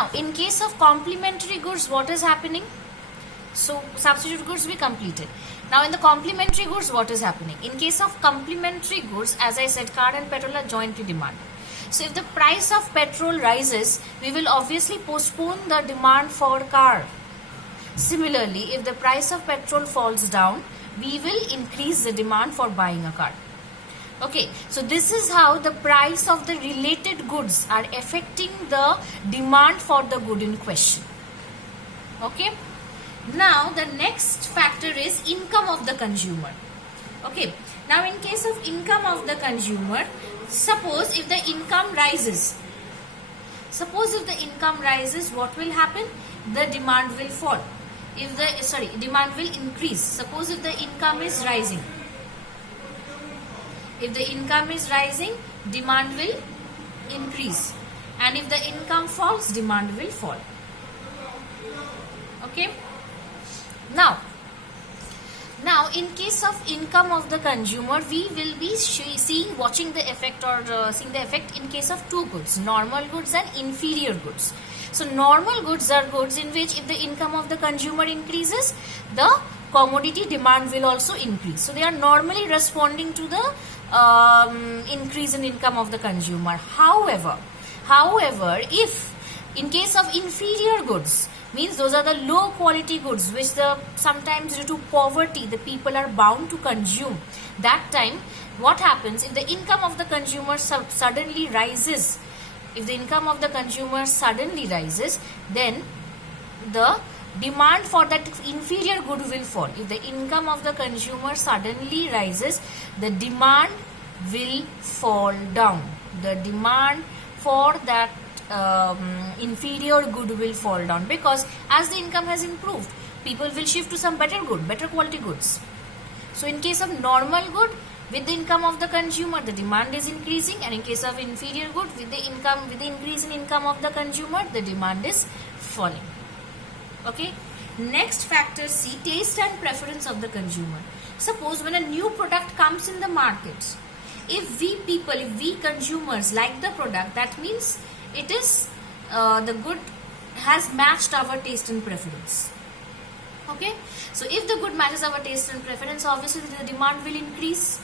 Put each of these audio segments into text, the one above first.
Now, in case of complementary goods, what is happening? So, substitute goods we completed. Now, in the complementary goods, what is happening? In case of complementary goods, as I said, car and petrol are jointly demanded. So, if the price of petrol rises, we will obviously postpone the demand for car. Similarly, if the price of petrol falls down, we will increase the demand for buying a car. Okay, so this is how the price of the related goods are affecting the demand for the good in question. Okay, now the next factor is income of the consumer. Okay, now in case of income of the consumer, suppose if the income rises, what will happen? The demand will fall. Demand will increase. Suppose if the income is rising. If the income is rising, demand will increase. And if the income falls, demand will fall. Okay. Now in case of income of the consumer, we will be watching the effect or seeing the effect in case of two goods, normal goods and inferior goods. So normal goods are goods in which if the income of the consumer increases, the commodity demand will also increase. So they are normally responding to the increase in income of the consumer. However, if in case of inferior goods, means those are the low quality goods which sometimes due to poverty the people are bound to consume. That time, what happens if the income of the consumer suddenly rises? If the income of the consumer suddenly rises, then the demand for that inferior good will fall. If the income of the consumer suddenly rises, the demand will fall down. The demand for that inferior good will fall down, because as the income has improved, people will shift to some better quality goods. So in case of normal good, with the income of the consumer, the demand is increasing, and in case of inferior good, with the increase in income of the consumer, the demand is falling. Okay. Next factor, C, taste and preference of the consumer. Suppose when a new product comes in the market, if we consumers like the product, that means it is the good has matched our taste and preference. Okay, so if the good matches our taste and preference, obviously the demand will increase.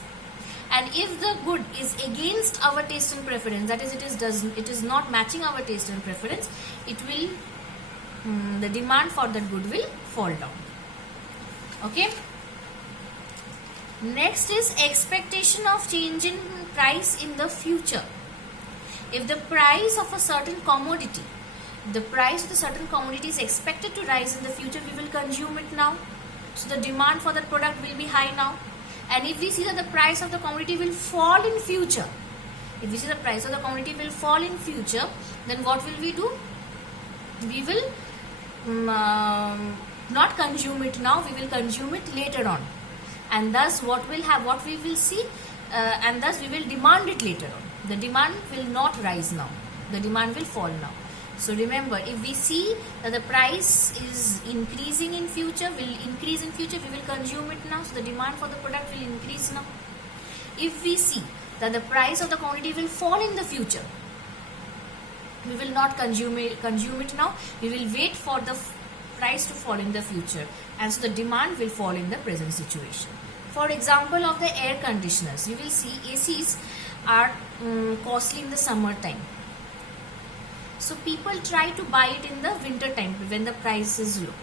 And if the good is against our taste and preference, that is it is not matching our taste and preference, the demand for that good will fall down. Okay. Next is expectation of change in price in the future. If the price of a certain commodity, is expected to rise in the future, we will consume it now. So the demand for that product will be high now. And if we see that the price of the commodity will fall in future, then what will we do? We will not consume it now, we will consume it later on. And thus we will see, and thus we will demand it later on. The demand will not rise now, the demand will fall now. So remember, if we see that the price is increasing in future, we will consume it now, so the demand for the product will increase now. If we see that the price of the commodity will fall in the future, we will not consume it now, we will wait for the price to fall in the future, and so the demand will fall in the present situation. For example of the air conditioners, you will see ACs are costly in the summer time. So people try to buy it in the winter time when the price is low.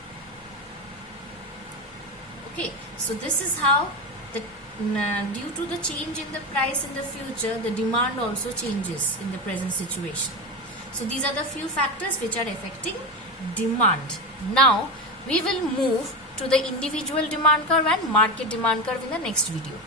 Okay, so this is how due to the change in the price in the future, the demand also changes in the present situation. So these are the few factors which are affecting demand. Now we will move to the individual demand curve and market demand curve in the next video.